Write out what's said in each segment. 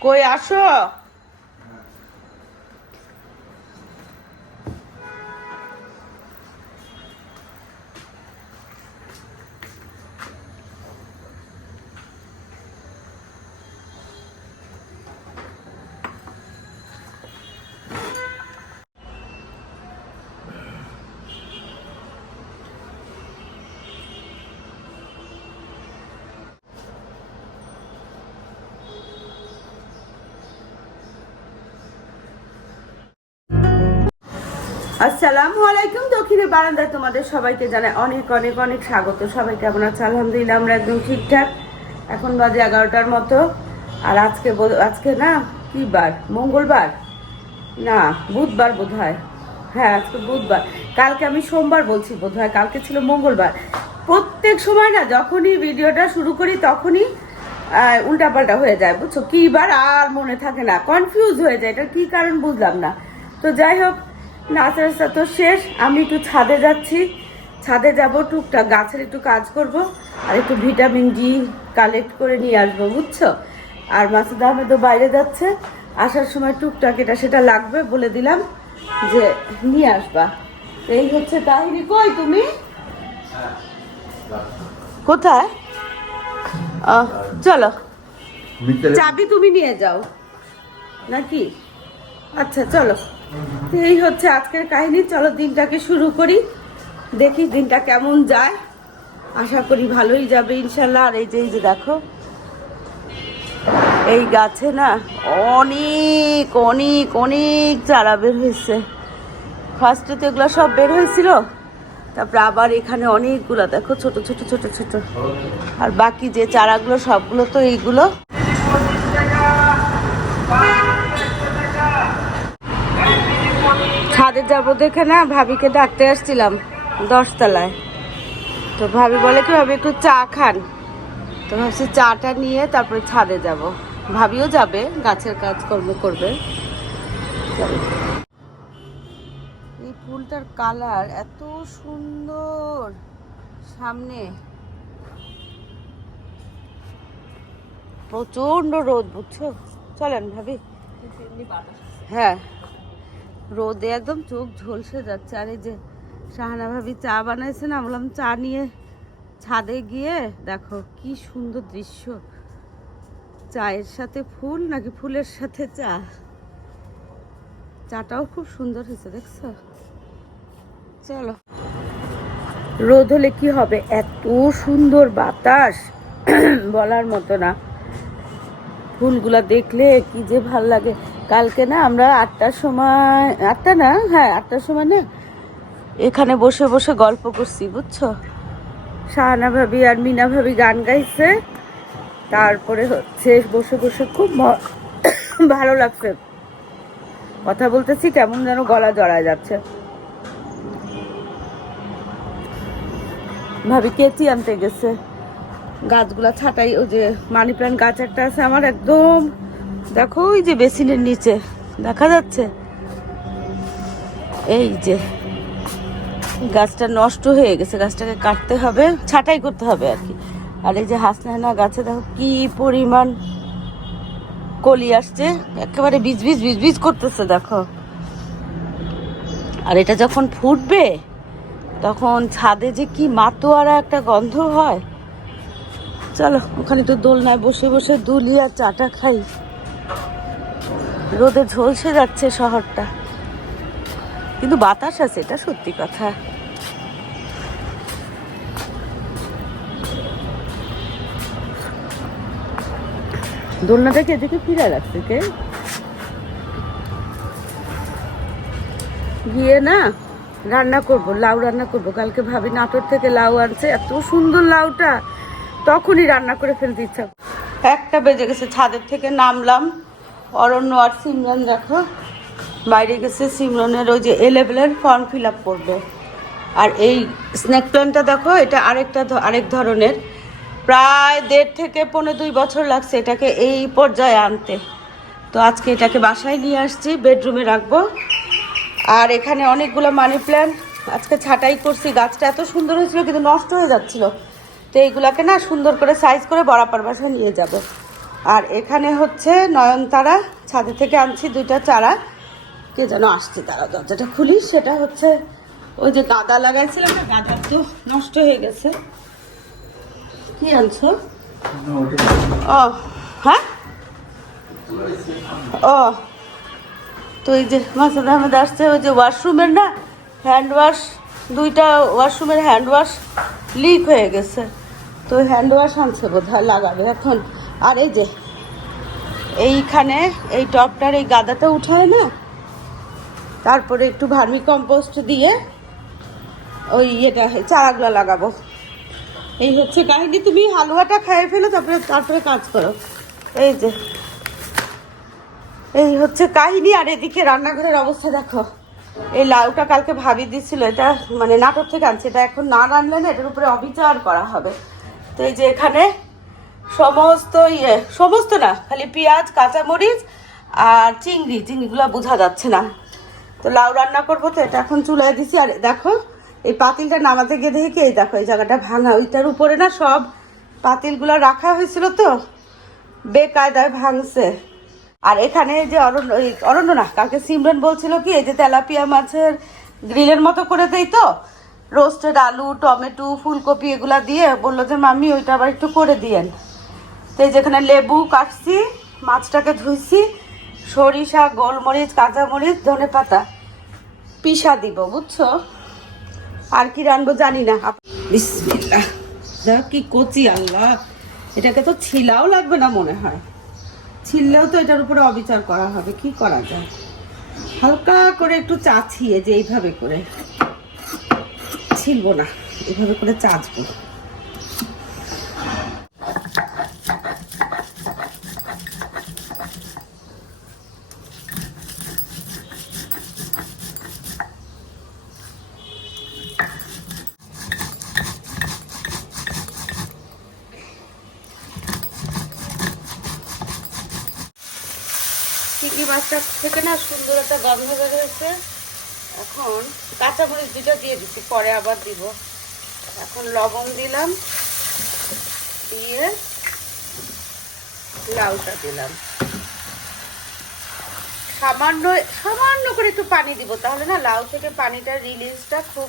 কই আসো আসসালামু আলাইকুম, দক্ষিণে বারান্দায় তোমাদের সবাইকে জানাই অনেক অনেক অনেক স্বাগত। সবাই কেমন আছে? আলহামদুলিল্লাহ, আমরা একদম ঠিকঠাক। এখন বাজে এগারোটার মতো। আর আজকে আজকে না, কি বার? মঙ্গলবার? না, বুধবার বোধ হয় হ্যাঁ আজকে বুধবার। কালকে আমি সোমবার বলছি বোধ হয় কালকে ছিল মঙ্গলবার। প্রত্যেক সময় না, যখনই ভিডিওটা শুরু করি, তখনই উল্টাপাল্টা হয়ে যায়, বুঝছ? কি বার আর মনে থাকে না কনফিউজ হয়ে যায়। এটা কি কারণ বুঝলাম না। তো যাই হোক নাচা নাচা তো শেষ আমি একটু ছাদে যাচ্ছি। ছাদে যাব টুকটাক গাছের একটু কাজ করব আর একটু ভিটামিন ডি কালেক্ট করে নিয়ে আসব বুঝছ? আর মাসুদ আহমেদও বাইরে যাচ্ছে। আসার সময় টুকটাক এটা সেটা লাগবে বলে দিলাম যে নিয়ে আসবা। এই হচ্ছে কাহিনী কই তুমি? কোথায়? চলো। চাবি তুমি নিয়ে যাও। নাকি? আচ্ছা চলো। এই হচ্ছে আজকের কাহিনী। চলো দিনটাকে শুরু করি। দেখি দিনটা কেমন যায়। আশা করি ভালোই যাবে ইনশাল্লাহ। আর এই যে এই যে দেখো, এই গাছে না অনেক অনেক অনেক চারা বের হয়েছে। ফার্স্টে তো এগুলো সব বের হয়েছিল। তারপরে আবার এখানে অনেকগুলো, দেখো, ছোট ছোট ছোট ছোট। আর বাকি যে চারাগুলো, সবগুলো তো এইগুলো। ছাদে যাব দেখে না ভাবিকে ডাকতে আসছিলাম দশতলায়। তো ভাবি বলে কি, ভাবি একটু চা খান। তো ভাবছি চাটা নিয়ে তারপরে ছাদে যাব। ভাবিও যাবে, গাছের কাজকর্ম করবে। এই ফুলটার কালার এত সুন্দর সামনে। প্রচণ্ড রোদ, বুঝছ? চলেন ভাবি। হ্যাঁ। রোদে একদম চোখ ঝলসে যাচ্ছে। আর এই যে শাহানা ভাবি চা বানাইছে না, বললাম চা নিয়ে ছাদে গিয়ে দেখো কি সুন্দর দৃশ্য। চায়ের সাথে ফুল নাকি ফুলের সাথে চা? চাটাও খুব সুন্দর হয়েছে, দেখছ? চলো। রোদ হলে কি হবে? এত সুন্দর বাতাস, বলার মতো না। ফুলগুলা দেখলে কি যে ভালো লাগে। কালকে না আমরা আটটার সময়, আটটা না? হ্যাঁ আটটার সময় না? এখানে বসে বসে গল্প করছি, বুঝছ? শাহানা ভাবি আর মিনা ভাবি গান গাইছে। তারপরে হচ্ছে বসে বসে খুব ভালো লাগছে। কথা বলতেছি, কেমন যেন গলা জড়ায় যাচ্ছে। ভাবি কেচি আনতে গেছে। গাছগুলা ছাটাই, ওই যে মানি প্ল্যান্ট গাছ একটা আছে আমার একদম দেখো, ওই যে বেসিনের নিচে, দেখা যাচ্ছে? এই যে, গাছটা নষ্ট হয়ে গেছে, গাছটাকে কাটতে হবে, ছাটাই করতে হবে আর কি। আর এই যে হাসনাহেনা গাছে দেখো কি পরিমাণ কলি আসছে, একেবারে বীজ বীজ বীজ বীজ করতেছে, দেখো। আর এটা যখন ফুটবে, তখন ছাদে যে কি মাতোয়ারা একটা গন্ধ হয়। চলো, ওখানে তো দোলনায় বসে বসে দুলি আর চাটা খাই। রোদে ঝলসে যাচ্ছে শহরটা। কিন্তু বাতাস আছে, এটা সত্যি কথা। দোলনাটাকে এদিকে ফিরে রাখছে কে? গিয়ে না রান্না করব, লাউ রান্না করব। কালকে ভাবি নাটোর থেকে লাউ আনছে, এত সুন্দর লাউটা। তখনই রান্না করে ফেলতে ইচ্ছা একটা বেজে গেছে, ছাদের থেকে নামলাম। অরণ্য আর সিমরান দেখো। বাইরে গেছে সিমরানের ওই যে এ লেভেলের ফর্ম ফিল আপ করবে। আর এই স্ন্যাক প্ল্যানটা দেখো, এটা আরেকটা আরেক ধরনের। প্রায় দেড় থেকে পনেরো দুই বছর লাগছে এটাকে এই পর্যায়ে আনতে। তো আজকে এটাকে বাসায় নিয়ে আসছি বেডরুমে রাখব। আর এখানে অনেকগুলো মানি প্ল্যান্ট আজকে ছাটাই করছি, গাছটা এত সুন্দর হয়েছিল, কিন্তু নষ্ট হয়ে যাচ্ছিল। তো এইগুলাকে না সুন্দর করে সাইজ করে বরাবর বাসায় নিয়ে যাব। আর এখানে হচ্ছে নয়নতারা ছাদে থেকে আনছি দুইটা চারা। কে যেন আসছে তারা, দরজাটা খুলি, সেটা হচ্ছে ওই যে গাঁদা লাগাইছিলাম না, গাদা তো নষ্ট হয়ে গেছে। কি আনছো? ও হ্যাঁ? ও, তো এই যে মাসুদ আহমেদ আসছে, ওই যে ওয়াশরুমের না, হ্যান্ড ওয়াশ, দুইটা ওয়াশরুমের হ্যান্ড ওয়াশ লিক হয়ে গেছে। তো হ্যান্ড ওয়াশ আনছে বোধ লাগাবে এখন। আর এই যে, এইখানে এই টপটার এই গাদাটা উঠায় না? তারপরে একটু ভার্মি কম্পোস্ট দিয়ে ওই ইয়েটা, চারাগুলো লাগাবো। এই হচ্ছে কাহিনী, তুমি হালুয়াটা খেয়ে ফেলো, তারপরে তারপরে কাজ করো। এই যে, এই হচ্ছে কাহিনী, আর এদিকে রান্নাঘরের অবস্থা দেখো। এই লাউটা কালকে ভাবি দিছিল, এটা মানে নাটক থেকে আনছে, এটা এখন না রানলে না এটার উপরে অবিচার করা হবে। তো এই যে এখানে সমস্ত ইয়ে সমস্ত না, খালি পেঁয়াজ, কাঁচামরিচ আর চিংড়ি। চিংড়িগুলো বোঝা যাচ্ছে না। তো লাউ রান্না করব তো, এটা এখন চুলায় দিছি। আর দেখো, এই পাতিলটা নামাতে গিয়ে দেখি এই দেখো, এই জায়গাটা ভাঙা। ওইটার উপরে না সব পাতিলগুলো রাখা হয়েছিল তো, বেকায়দায় ভাঙছে। আর এখানে যে অরণ্য, এই অরণ্য না কালকে সিমরন বলছিল কি, এই যে তেলাপিয়া মাছের গ্রিলের মতো করে দেই তো, রোস্টেড আলু, টমেটো, ফুলকপি এগুলা দিয়ে বলল যে মামি ওইটা আবার একটু করে দিয়েন। তো যেখানে লেবু কাটছি, মাছটাকে ধুইছি, সরিষা, গোলমরিচ কাঁচামরিচ ধনে পাতা পিসা দিব, বুঝছ? আর কি রানবো জানি না। কি কচি, আল্লাহ। এটাকে তো ছিলাও লাগবে না মনে হয়। ছিললেও তো এটার উপরে অবিচার করা হবে, কি করা যায়? হালকা করে একটু চাছিয়ে যে এইভাবে করে। ছিলবো না এইভাবে করে চাচবো। চিংড়ি মাছটা থেকে না সুন্দর একটা গন্ধ বেরোয়েছে এখন কাঁচামরিচ দুটো দিয়ে দিচ্ছি, পরে আবার দিব। এখন লবণ দিলাম, দিয়ে লাউটা দিলাম। সামান্য সামান্য করে একটু পানি দিব, তাহলে না লাউ থেকে পানিটা রিলিজটা খুব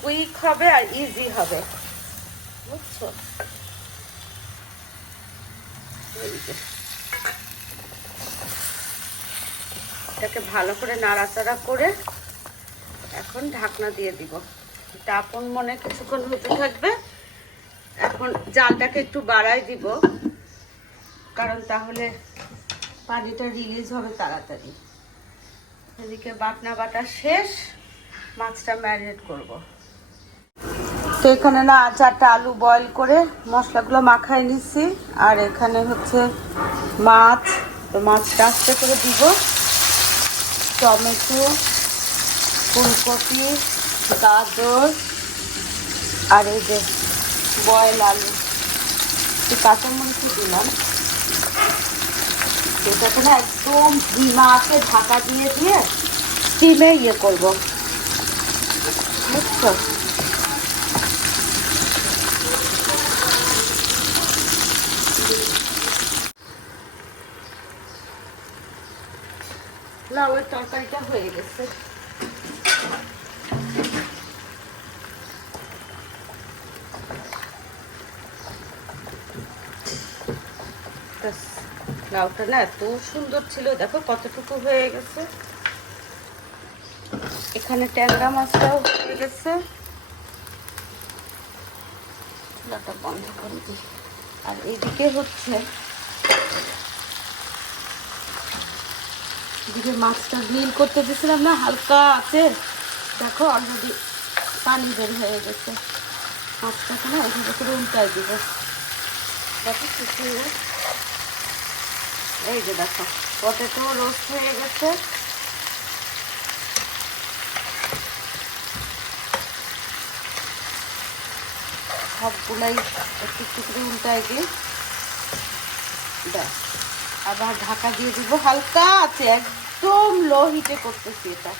কুইক হবে আর ইজি হবে। বুঝছ এই যে এটাকে ভালো করে নাড়াচাড়া করে এখন ঢাকনা দিয়ে দিব। এটা আপন মনে কিছুক্ষণ হতে থাকবে। এখন জালটাকে একটু বাড়াই দিব, কারণ তাহলে পানিটা রিলিজ হবে তাড়াতাড়ি। এদিকে বাটনা বাটা শেষ, মাছটা ম্যারিনেট করব। তো এখানে না চারটা আলু বয়েল করে মশলাগুলো মাখায় নিচ্ছি। আর এখানে হচ্ছে মাছ, তো মাছটা আস্তে করে দিব। টমেটো, ফুলকপি, গাজর, আর এই যে বয়েল আলু। কাঁচামরিচ দিলাম। এটাকে না একদম ধিমা আছে ঢাকা দিয়ে দিয়ে স্টিমে ইয়ে করব। বুঝছ? লাউয়ের তরকারিটা হয়ে গেছে। লাউটা না এত সুন্দর ছিল, দেখো কতটুকু হয়ে গেছে। এখানে ট্যাংরা মাছটাও হয়ে গেছে। চুলাটা বন্ধ করে দিই। আর এইদিকে হচ্ছে এদিকে মাছটা গ্রিল করতে দিয়েছিলাম না, হালকা আছে। দেখো অলরেডি পানি বের হয়ে গেছে। মাছটাকে না এভাবে করে উল্টাই দিব। দেখো কি সুন্দর। এই যে দেখো পটেটো রোস্ট হয়ে গেছে। সবগুলাই একটু একটু করে উল্টাই দিই। ব্যাস, আবার ঢাকা দিয়ে দিব। হালকা আছে একদম লো হিটে করতেছি এটা।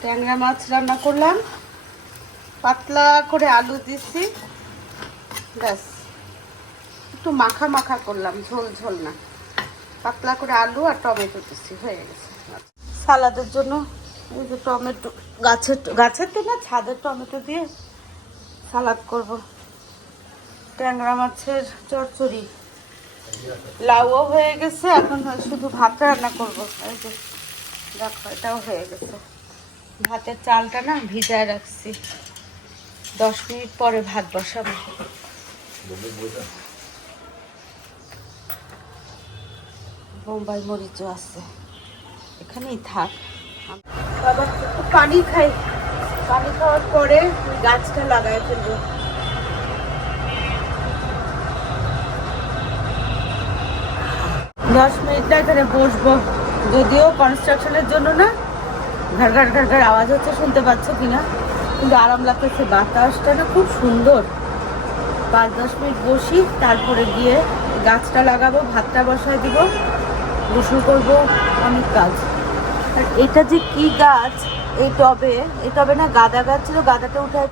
ট্যাংরা মাছ রান্না করলাম। পাতলা করে আলু দিচ্ছি ব্যাস। একটু মাখা মাখা করলাম, ঝোল ঝোল না। পাতলা করে আলু আর টমেটো দিচ্ছি হয়ে গেছে। সালাদের জন্য এই যে টমেটো, গাছের গাছের তো না, ছাদের টমেটো দিয়ে সালাদ করব। ট্যাংরা মাছের চচ্চড়ি। লাউও হয়ে গেছে, এখন শুধু ভাত রান্না করব। এই যে দেখো, এটাও হয়ে গেছে। ভাতের চালটা না ভিজায় রাখছি। দশ মিনিট পরে ভাত বসাবো। বোম্বাই মরিচও আছে। এখানেই থাক। আবার একটু পানি খাই। পানি খাওয়ার পরে ওই গাছটা লাগাই ফেলব। দশ মিনিটটা এখানে বসবো। যদিও কনস্ট্রাকশনের জন্য না ঘর ঘর ঘর ঘর আওয়াজ হচ্ছে, শুনতে পাচ্ছ কিনা? কিন্তু আরাম লাগতেছে, বাতাসটা না খুব সুন্দর। পাঁচ দশ মিনিট বসি, তারপরে গিয়ে গাছটা লাগাবো, ভাতটা বসায় দিব, গোসল করব, অনেক কাজ। আর এটা যে কি গাছ? এই টবে এই টবে না গাঁদা গাছ ছিল, গাঁদাটা উঠায়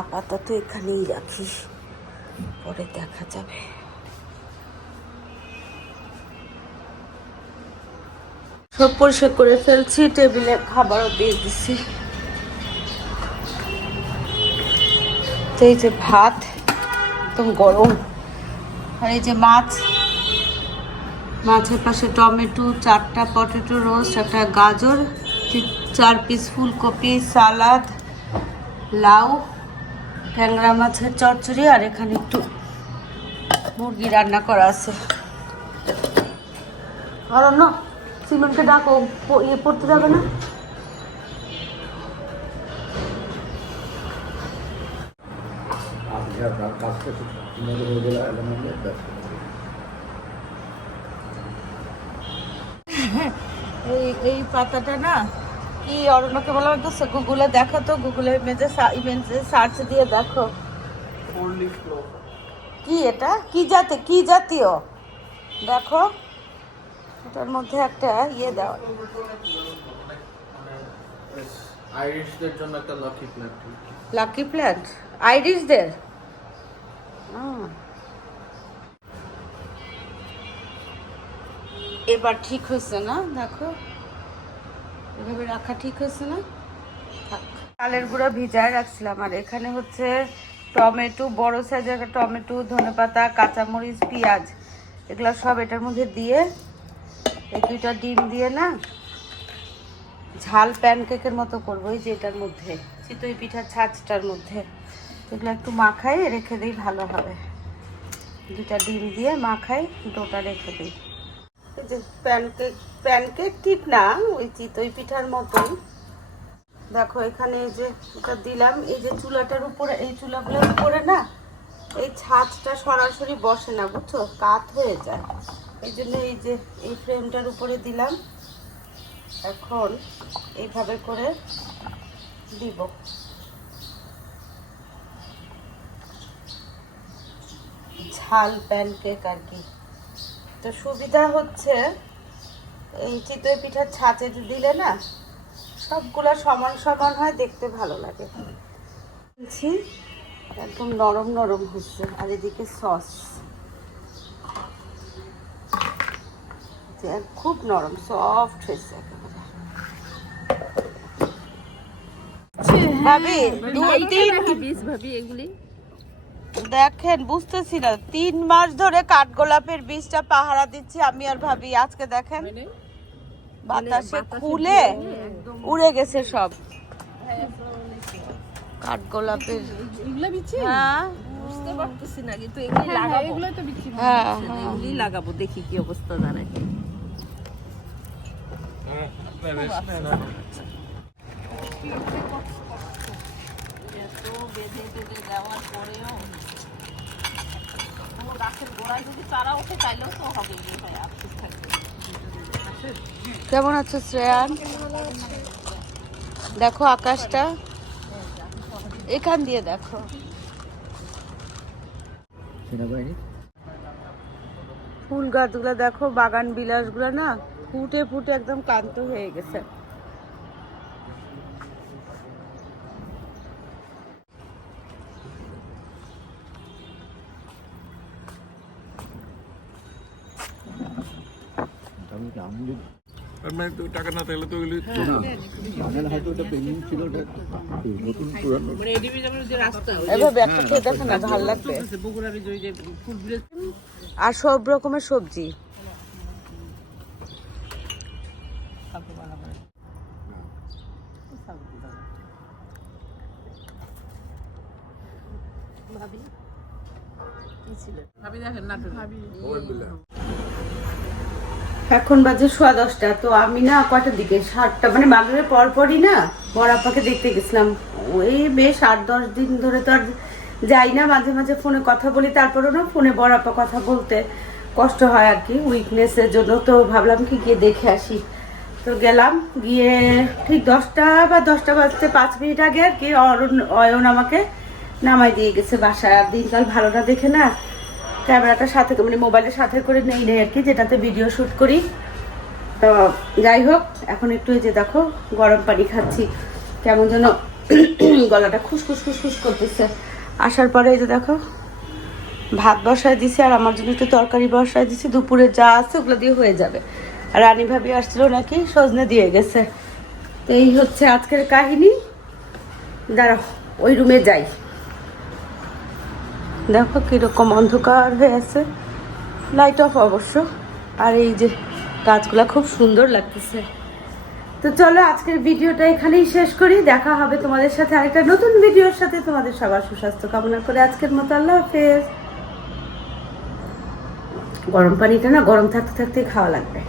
আপাতত এখানেই রাখি পরে দেখা যাবে। সব পরিষ্কার করে ফেলছি, টেবিলে খাবারও দিয়ে দিছি। এই যে ভাত, একদম গরম। আর এই যে মাছ মাছের পাশে টমেটো, চারটা পটেটো রোস্ট, একটা গাজর চার পিস ফুলকপি, সালাদ, লাউ, ট্যাংরা মাছের চচ্চড়ি, আর এখানে একটু মুরগি রান্না করা আছে। আর অন্য সিমেন্টকে ডাকো ইয়ে পড়তে যাবে না? কাজটা খুব সুন্দর হয়ে গেলে আলহামদুলিল্লাহ ব্যস্ত এই পাতাটা না কি অরণ্যকে বললাম একটু গুগলে দেখো তো গুগলে ইমেজে ইমেজে সার্চ দিয়ে দেখো। কি এটা? কি জাতি কি জাতীয়? দেখো এটার মধ্যে একটা ইয়ে দেওয়া। আইরিশদের জন্য একটা লাকি প্ল্যান্ট লাকি প্ল্যান্ট আইরিশদের এবার ঠিক হয়েছে না? দেখো। এভাবে রাখা ঠিক হয়েছে না? চালের গুঁড়ো ভিজায় রাখছিলাম, আর এখানে হচ্ছে টমেটো, বড় সাইজের টমেটো, ধনেপাতা, কাঁচামরিচ, পেঁয়াজ, এগুলো সব এটার মধ্যে দিয়ে এই দুইটা ডিম দিয়ে না ঝাল প্যানকেকের মতো করব, এই যে এটার মধ্যে, চিতই পিঠার ছাঁচটার মধ্যে। এগুলো একটু মাখাই, রেখে দিই, ভালো হবে। দুটা ডিম দিয়ে মাখাই, ডোটা রেখে দিই। যে প্যানকেক প্যানকেক ঠিক না, ওই চিতই পিঠার মতন। দেখো, এখানে এই যে এটা দিলাম, এই যে চুলাটার উপরে, এই চুলাগুলোর উপরে না, এই ছাঁচটা সরাসরি বসে না, বুঝছ? কাত হয়ে যায়। এই জন্য এই যে, এই ফ্রেমটার উপরে দিলাম। এখন এইভাবে করে দিব। ঝাল প্যানকেক আর কি। তো সুবিধা হচ্ছে এই চিতই পিঠার ছাঁচে দিলে না সবগুলা সমান সমান হয় দেখতে ভালো লাগে। একদম নরম নরম হচ্ছে আর এদিকে সস। খুব নরম সফট হয়েছে একেবারে। ভাবি দু তিন দেখেন বুঝতেছি না। তিন মাস ধরে কাঠগোলাপের বীজটা পাহারা দিচ্ছি আমি আর ভাবি। আজকে দেখেন বাতাসে খুলে উড়ে গেছে সব। কাঠগোলাপের। এগুলো হ্যাঁ। বুঝতে পারতেছি না কিন্তু এগুলি হ্যাঁ, লাগাবো। এগুলো তো বিচি হ্যাঁ, এগুলি লাগাবো দেখি কি অবস্থা দাঁড়ায় বেঁধে টেঁধে দেওয়ার পরেও কোনো গাছের গোড়ায় যদি চারা ওঠে তাইলেও তো হবে এই থাকবে কেমন আছো শ্রেয়ান? দেখো আকাশটা। এখান দিয়ে দেখো। ফুল গাছগুলো দেখো বাগান বিলাসগুলো না ফুটে ফুটে একদম ক্লান্ত হয়ে গেছে। মানে তো টাকা না থাকলে তো ওগুলি আমার হয়তো ওটা পেন্ডিং ছিল ওটা নতুন পুরানো। এভাবে একটা খেয়ে দেখো না ভালো লাগবে। আর সব রকমের সবজি। এখন বাজে সোয়া দশটা, তো আমি না কয়টার দিকে? সাতটা মানে মাগরের পর পরই না বড় আপাকে দেখতে গেছিলাম। ওই বেশ আট, দশ দিন ধরে তো আর যাই না, মাঝে মাঝে ফোনে কথা বলি, তারপরেও না ফোনে বড় আপা কথা বলতে কষ্ট হয় আর কি উইকনেসের জন্য। তো ভাবলাম কি গিয়ে দেখে আসি। তো গেলাম, গিয়ে ঠিক দশটা বা দশটা বাজতে পাঁচ মিনিট আগে আর কি অরুণ, অয়ন আমাকে নামাই দিয়ে গেছে বাসায়। আর দিনকাল ভালো না দেখে না ক্যামেরাটা সাথে মানে মোবাইলের সাথে করে নেই নেই আর কি, যেটাতে ভিডিও শ্যুট করি। তো যাই হোক, এখন একটু এই যে দেখো, গরম পানি খাচ্ছি। কেমন যেন গলাটা খুসখুস খুসখুস করতেছে। আসার পরে এই যে দেখো, ভাত বসায় দিছি আর আমার জন্য একটু তরকারি বসায় দিছি। দুপুরে যা আছে ওগুলো দিয়ে হয়ে যাবে। আর রানী ভাবি আসছিল নাকি, সজনে দিয়ে গেছে। তো এই হচ্ছে আজকের কাহিনী। দাঁড়াও, ওই রুমে যাই। দেখো কীরকম অন্ধকার হয়ে আছে। লাইট অফ অবশ্য। আর এই যে গাছগুলা খুব সুন্দর লাগতেছে। তো চলো আজকের ভিডিওটা এখানেই শেষ করি। দেখা হবে তোমাদের সাথে আরেকটা নতুন ভিডিওর সাথে। তোমাদের সবার সুস্বাস্থ্য কামনা করে আজকের মতো আল্লাহ হাফেজ। গরম পানিটা না গরম থাকতে থাকতে খাওয়া লাগবে।